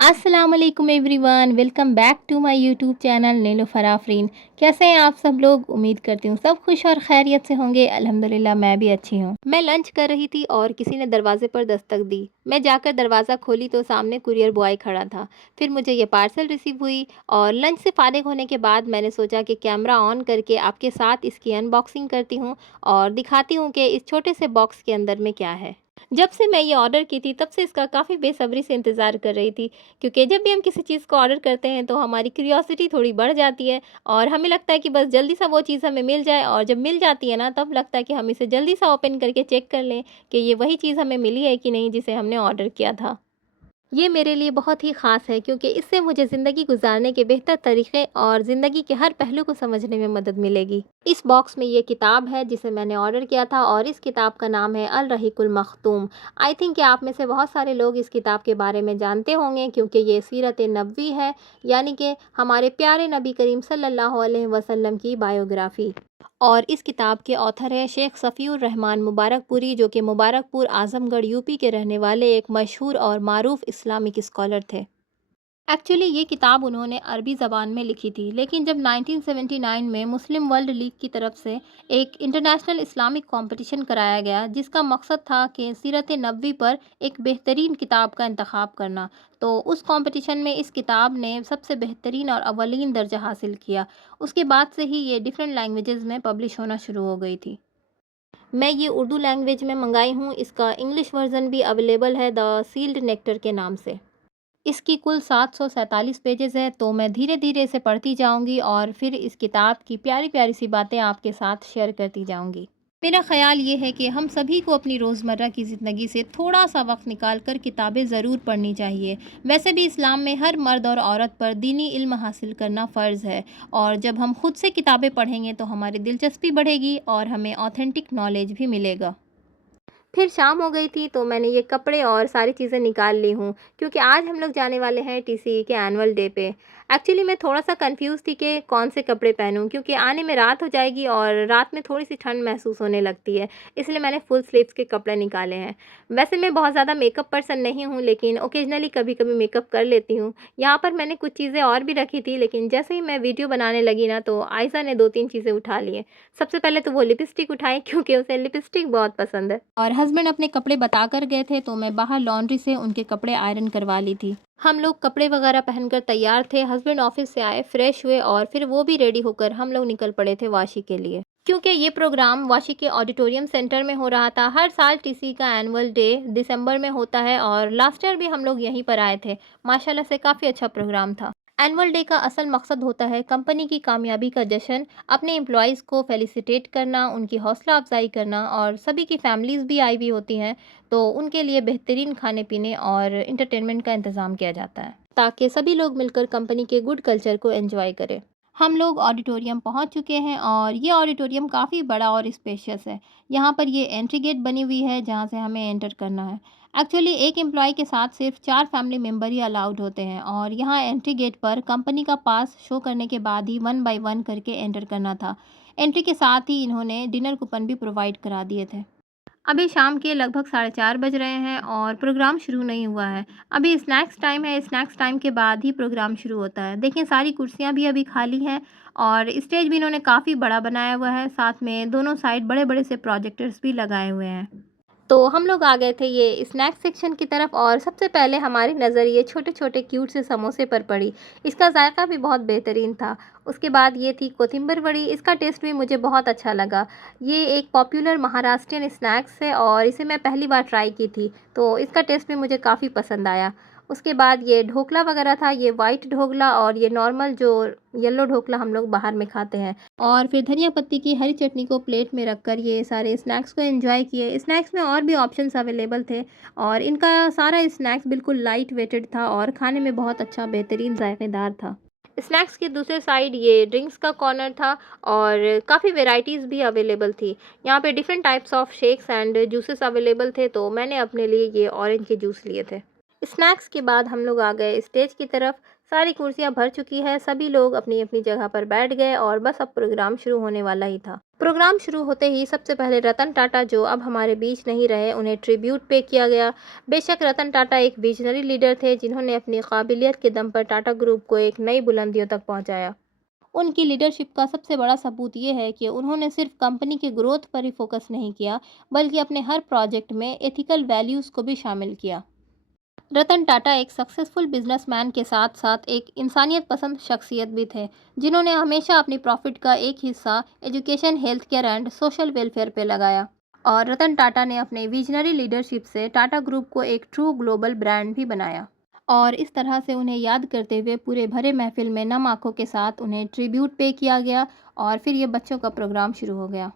अस्सलाम वालेकुम everyone, welcome back to my YouTube channel Nilufar Afreen. कैसे हैं आप सब लोग? उम्मीद करती हूँ सब खुश और खैरियत से होंगे। अल्हम्दुलिल्लाह मैं भी अच्छी हूँ। मैं लंच कर रही थी और किसी ने दरवाजे पर दस्तक दी। मैं जाकर दरवाज़ा खोली तो सामने कुरियर बॉय खड़ा था। फिर मुझे ये पार्सल रिसीव हुई और लंच से फ़ारिग होने के बाद मैंने सोचा कि कैमरा ऑन करके आपके साथ इसकी अनबॉक्सिंग करती हूँ और दिखाती हूँ कि इस छोटे से बॉक्स के अंदर में क्या है। जब से मैं ये ऑर्डर की थी तब से इसका काफ़ी बेसब्री से इंतज़ार कर रही थी, क्योंकि जब भी हम किसी चीज़ को ऑर्डर करते हैं तो हमारी क्यूरियोसिटी थोड़ी बढ़ जाती है और हमें लगता है कि बस जल्दी सा वो चीज़ हमें मिल जाए, और जब मिल जाती है ना तब लगता है कि हम इसे जल्दी सा ओपन करके चेक कर लें कि ये वही चीज़ हमें मिली है कि नहीं जिसे हमने ऑर्डर किया था। ये मेरे लिए बहुत ही ख़ास है, क्योंकि इससे मुझे ज़िंदगी गुजारने के बेहतर तरीक़े और ज़िंदगी के हर पहलू को समझने में मदद मिलेगी। इस बॉक्स में ये किताब है जिसे मैंने ऑर्डर किया था और इस किताब का नाम है अल रहीकुल मख्तूम। आई थिंक कि आप में से बहुत सारे लोग इस किताब के बारे में जानते होंगे, क्योंकि ये सीरत नबवी है, यानी कि हमारे प्यारे नबी करीम सल्लल्लाहु अलैहि वसल्लम की बायोग्राफ़ी। और इस किताब के ऑथर है शेख सफ़ीउर रहमान मुबारकपुरी, जो कि मुबारकपुर आज़मगढ़ यूपी के रहने वाले एक मशहूर और मारूफ इस्लामिक स्कॉलर थे। एक्चुअली ये किताब उन्होंने अरबी ज़बान में लिखी थी, लेकिन जब 1979 में मुस्लिम वर्ल्ड लीग की तरफ से एक इंटरनेशनल इस्लामिक कंपटीशन कराया गया, जिसका मकसद था कि सीरत नबवी पर एक बेहतरीन किताब का इंतखाब करना, तो उस कंपटीशन में इस किताब ने सबसे बेहतरीन और अव्वलीन दर्जा हासिल किया। उसके बाद से ही ये डिफरेंट लैंग्वेजेज़ में पब्लिश होना शुरू हो गई थी। मैं ये उर्दू लैंग्वेज में मंगाई हूँ, इसका इंग्लिश वर्ज़न भी अवेलेबल है द सील्ड नेक्टर के नाम से। इसकी कुल 747 पेजेज़ हैं, तो मैं धीरे-धीरे इसे पढ़ती जाऊँगी और फिर इस किताब की प्यारी-प्यारी सी बातें आपके साथ शेयर करती जाऊँगी। मेरा ख़्याल ये है कि हम सभी को अपनी रोज़मर्रा की ज़िंदगी से थोड़ा-सा वक़्त निकाल कर किताबें ज़रूर पढ़नी चाहिए। वैसे भी इस्लाम में हर मर्द और औरत पर दीनी इल्म हासिल करना फ़र्ज़ है, और जब हम खुद से किताबें पढ़ेंगे तो हमारी दिलचस्पी बढ़ेगी और हमें ऑथेंटिक नॉलेज भी मिलेगा। फिर शाम हो गई थी तो मैंने ये कपड़े और सारी चीज़ें निकाल ली हूँ, क्योंकि आज हम लोग जाने वाले हैं टीसीई के एनुअल डे पे। एक्चुअली मैं थोड़ा-सा कन्फ्यूज़ थी कि कौन से कपड़े पहनूँ, क्योंकि आने में रात हो जाएगी और रात में थोड़ी-सी ठंड महसूस होने लगती है, इसलिए मैंने फुल स्लीव्स के कपड़े निकाले हैं। वैसे मैं बहुत ज़्यादा मेकअप पर्सन नहीं हूँ, लेकिन ओकेजनली कभी-कभी मेकअप कर लेती हूँ। यहाँ पर मैंने कुछ चीज़ें और भी रखी थी, लेकिन जैसे ही मैं वीडियो बनाने लगी ना तो आयशा ने 2-3 चीज़ें उठा ली हैं। सबसे पहले तो वो लिपस्टिक उठाई, क्योंकि उसे लिपस्टिक बहुत पसंद है। और हस्बैंड अपने कपड़े बता कर गए थे, तो मैं बाहर लॉन्ड्री से उनके कपड़े आयरन करवा ली थी। हम लोग कपड़े वगैरह पहनकर तैयार थे, हस्बैंड ऑफिस से आए, फ्रेश हुए और फिर वो भी रेडी होकर हम लोग निकल पड़े थे वाशी के लिए। क्योंकि ये प्रोग्राम वाशी के ऑडिटोरियम सेंटर में हो रहा था। हर साल टीसी का एनुअल डे दिसंबर में होता है और लास्ट ईयर भी हम लोग यहीं पर आए थे। माशाल्लाह से काफ़ी अच्छा प्रोग्राम था। एनुअल डे का असल मकसद होता है कंपनी की कामयाबी का जश्न, अपने एम्प्लॉयज़ को फेलिसिटेट करना, उनकी हौसला अफजाई करना, और सभी की फैमिलीज़ भी आई हुई होती हैं, तो उनके लिए बेहतरीन खाने-पीने और एंटरटेनमेंट का इंतज़ाम किया जाता है, ताकि सभी लोग मिलकर कंपनी के गुड कल्चर को एंजॉय करें। हम लोग ऑडिटोरियम पहुंच चुके हैं और ये ऑडिटोरियम काफ़ी बड़ा और स्पेशियस है। यहाँ पर ये एंट्री गेट बनी हुई है जहाँ से हमें एंटर करना है। एक्चुअली एक एम्प्लॉय के साथ सिर्फ 4 फैमिली मेंबर ही अलाउड होते हैं, और यहाँ एंट्री गेट पर कंपनी का पास शो करने के बाद ही 1 बाय 1 करके एंटर करना था। एंट्री के साथ ही इन्होंने डिनर कूपन भी प्रोवाइड करा दिए थे। अभी शाम के लगभग 4:30 बज रहे हैं और प्रोग्राम शुरू नहीं हुआ है। अभी स्नैक्स टाइम है, स्नैक्स टाइम के बाद ही प्रोग्राम शुरू होता है। देखिए सारी कुर्सियाँ भी अभी खाली हैं और स्टेज भी इन्होंने काफ़ी बड़ा बनाया हुआ है, साथ में दोनों साइड बड़े-बड़े से प्रोजेक्टर्स भी लगाए हुए हैं। तो हम लोग आ गए थे ये स्नैक्स सेक्शन की तरफ, और सबसे पहले हमारी नज़र ये छोटे-छोटे क्यूट से समोसे पर पड़ी। इसका ज़ायक़ा भी बहुत बेहतरीन था। उसके बाद ये थी कोथिंबर वड़ी, इसका टेस्ट भी मुझे बहुत अच्छा लगा। ये एक पॉपुलर महाराष्ट्रियन स्नैक्स है और इसे मैं पहली बार ट्राई की थी, तो इसका टेस्ट भी मुझे काफ़ी पसंद आया। उसके बाद ये ढोकला वगैरह था, ये वाइट ढोकला और ये नॉर्मल जो येलो ढोकला हम लोग बाहर में खाते हैं। और फिर धनिया पत्ती की हरी चटनी को प्लेट में रखकर ये सारे स्नैक्स को एंजॉय किए। स्नैक्स में और भी ऑप्शंस अवेलेबल थे, और इनका सारा स्नैक्स बिल्कुल लाइट वेटेड था और खाने में बहुत अच्छा बेहतरीन जायकेदार था। स्नैक्स के दूसरे साइड ये ड्रिंक्स का कॉर्नर था और काफ़ी वैराइटीज़ भी अवेलेबल थी। यहाँ पे different types of shakes and juices available थे, तो मैंने अपने लिए ये ऑरेंज के जूस लिए थे। स्नैक्स के बाद हम लोग आ गए स्टेज की तरफ। सारी कुर्सियां भर चुकी है, सभी लोग अपनी अपनी जगह पर बैठ गए और बस अब प्रोग्राम शुरू होने वाला ही था। प्रोग्राम शुरू होते ही सबसे पहले रतन टाटा, जो अब हमारे बीच नहीं रहे, उन्हें ट्रिब्यूट पे किया गया। बेशक रतन टाटा एक विजनरी लीडर थे, जिन्होंने अपनी काबिलियत के दम पर टाटा ग्रुप को एक नई बुलंदियों तक पहुंचाया। उनकी लीडरशिप का सबसे बड़ा सबूत ये है कि उन्होंने सिर्फ कंपनी के ग्रोथ पर ही फोकस नहीं किया, बल्कि अपने हर प्रोजेक्ट में एथिकल वैल्यूज़ को भी शामिल किया। रतन टाटा एक सक्सेसफुल बिजनेसमैन के साथ साथ एक इंसानियत पसंद शख्सियत भी थे, जिन्होंने हमेशा अपनी प्रॉफिट का एक हिस्सा education, health care and social welfare पे लगाया। और रतन टाटा ने अपने विजनरी लीडरशिप से टाटा ग्रुप को एक ट्रू ग्लोबल ब्रांड भी बनाया। और इस तरह से उन्हें याद करते हुए पूरे भरे महफिल में नम आंखों के साथ उन्हें ट्रिब्यूट पे किया गया। और फिर ये बच्चों का प्रोग्राम शुरू हो गया।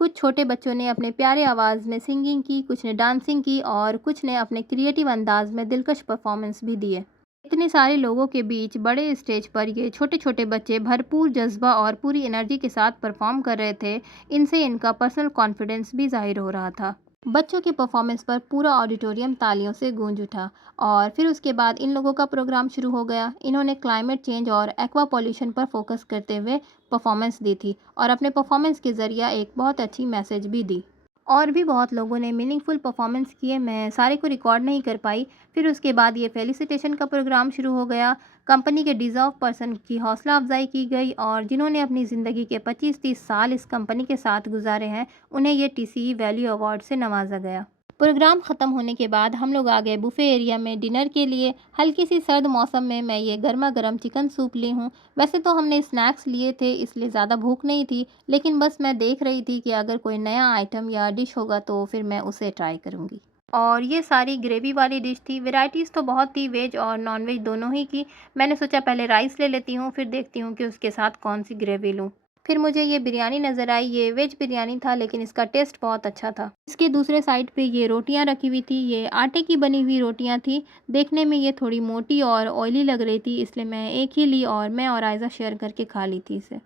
कुछ छोटे बच्चों ने अपने प्यारे आवाज़ में सिंगिंग की, कुछ ने डांसिंग की और कुछ ने अपने क्रिएटिव अंदाज में दिलकश परफॉर्मेंस भी दिए। इतने सारे लोगों के बीच बड़े स्टेज पर ये छोटे छोटे बच्चे भरपूर जज्बा और पूरी एनर्जी के साथ परफॉर्म कर रहे थे। इनसे इनका पर्सनल कॉन्फिडेंस भी जाहिर हो रहा था। बच्चों के परफॉर्मेंस पर पूरा ऑडिटोरियम तालियों से गूंज उठा। और फिर उसके बाद इन लोगों का प्रोग्राम शुरू हो गया। इन्होंने क्लाइमेट चेंज और एक्वा पॉल्यूशन पर फोकस करते हुए परफॉर्मेंस दी थी और अपने परफॉर्मेंस के ज़रिए एक बहुत अच्छी मैसेज भी दी। और भी बहुत लोगों ने मीनिंगफुल परफॉर्मेंस किए, मैं सारे को रिकॉर्ड नहीं कर पाई। फिर उसके बाद ये फेलिसिटेशन का प्रोग्राम शुरू हो गया। कंपनी के डिज़र्व पर्सन की हौसला अफजाई की गई और जिन्होंने अपनी ज़िंदगी के 25-30 साल इस कंपनी के साथ गुजारे हैं, उन्हें ये टीसीई वैल्यू अवार्ड से नवाजा गया। प्रोग्राम ख़त्म होने के बाद हम लोग आ गए बुफ़े एरिया में डिनर के लिए। हल्की सी सर्द मौसम में मैं ये गर्मा गर्म चिकन सूप ली हूँ। वैसे तो हमने स्नैक्स लिए थे, इसलिए ज़्यादा भूख नहीं थी, लेकिन बस मैं देख रही थी कि अगर कोई नया आइटम या डिश होगा तो फिर मैं उसे ट्राई करूँगी। और ये सारी ग्रेवी वाली डिश थी। वैराइटीज़ तो बहुत थी, वेज और नॉन वेज दोनों ही की। मैंने सोचा पहले राइस ले लेती हूँ, फिर देखती हूँ कि उसके साथ कौन सी ग्रेवी लूँ। फिर मुझे ये बिरयानी नज़र आई। ये वेज बिरयानी था, लेकिन इसका टेस्ट बहुत अच्छा था। इसके दूसरे साइड पे ये रोटियां रखी हुई थी। ये आटे की बनी हुई रोटियां थी। देखने में ये थोड़ी मोटी और ऑयली लग रही थी, इसलिए मैं एक ही ली और मैं और आयज़ा शेयर करके खा ली थी इसे।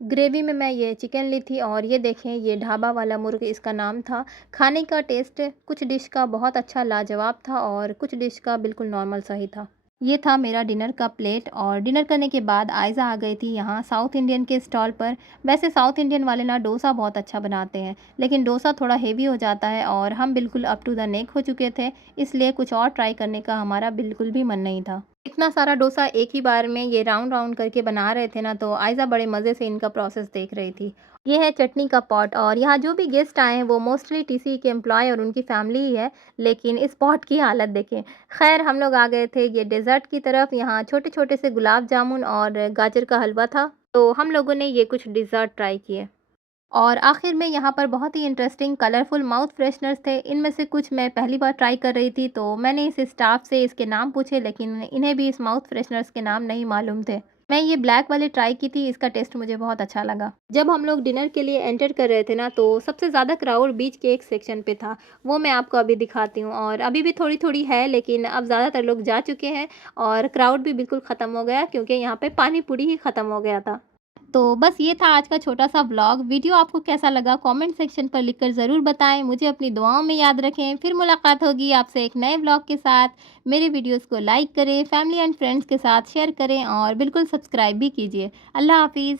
ग्रेवी में मैं ये चिकन ली थी और ये देखें, ये ढाबा वाला मुर्ग इसका नाम था। खाने का टेस्ट कुछ डिश का बहुत अच्छा लाजवाब था और कुछ डिश का बिल्कुल नॉर्मल सा ही था। ये था मेरा डिनर का प्लेट। और डिनर करने के बाद आयज़ा आ गई थी यहाँ साउथ इंडियन के स्टॉल पर। वैसे साउथ इंडियन वाले ना डोसा बहुत अच्छा बनाते हैं, लेकिन डोसा थोड़ा हेवी हो जाता है और हम बिल्कुल अप टू द नेक हो चुके थे, इसलिए कुछ और ट्राई करने का हमारा बिल्कुल भी मन नहीं था। इतना सारा डोसा एक ही बार में ये राउंड राउंड करके बना रहे थे ना, तो आयज़ा बड़े मज़े से इनका प्रोसेस देख रही थी। ये है चटनी का पॉट और यहाँ जो भी गेस्ट आए हैं वो मोस्टली टीसी के एम्प्लॉय और उनकी फैमिली ही है, लेकिन इस पॉट की हालत देखें। खैर हम लोग आ गए थे ये डेज़र्ट की तरफ। यहाँ छोटे छोटे से गुलाब जामुन और गाजर का हलवा था, तो हम लोगों ने ये कुछ डिज़र्ट ट्राई किए। और आखिर में यहाँ पर बहुत ही इंटरेस्टिंग कलरफुल माउथ फ्रेशनर्स थे। इनमें से कुछ मैं पहली बार ट्राई कर रही थी, तो मैंने इस स्टाफ से इसके नाम पूछे, लेकिन इन्हें भी इस माउथ फ्रेशनर्स के नाम नहीं मालूम थे। मैं ये ब्लैक वाले ट्राई की थी, इसका टेस्ट मुझे बहुत अच्छा लगा। जब हम लोग डिनर के लिए एंटर कर रहे थे ना, तो सबसे ज़्यादा क्राउड बीच के एक सेक्शन पे था। वो मैं आपको अभी दिखाती हूँ। और अभी भी थोड़ी थोड़ी है, लेकिन अब ज़्यादातर लोग जा चुके हैं और क्राउड भी बिल्कुल ख़त्म हो गया, क्योंकि यहाँ पे पानी पूरी ही ख़त्म हो गया था। तो बस ये था आज का छोटा सा व्लॉग। वीडियो आपको कैसा लगा कमेंट सेक्शन पर लिखकर ज़रूर बताएं। मुझे अपनी दुआओं में याद रखें। फिर मुलाकात होगी आपसे एक नए व्लॉग के साथ। मेरे वीडियोस को लाइक करें, फैमिली एंड फ्रेंड्स के साथ शेयर करें और बिल्कुल सब्सक्राइब भी कीजिए। अल्लाह हाफिज़।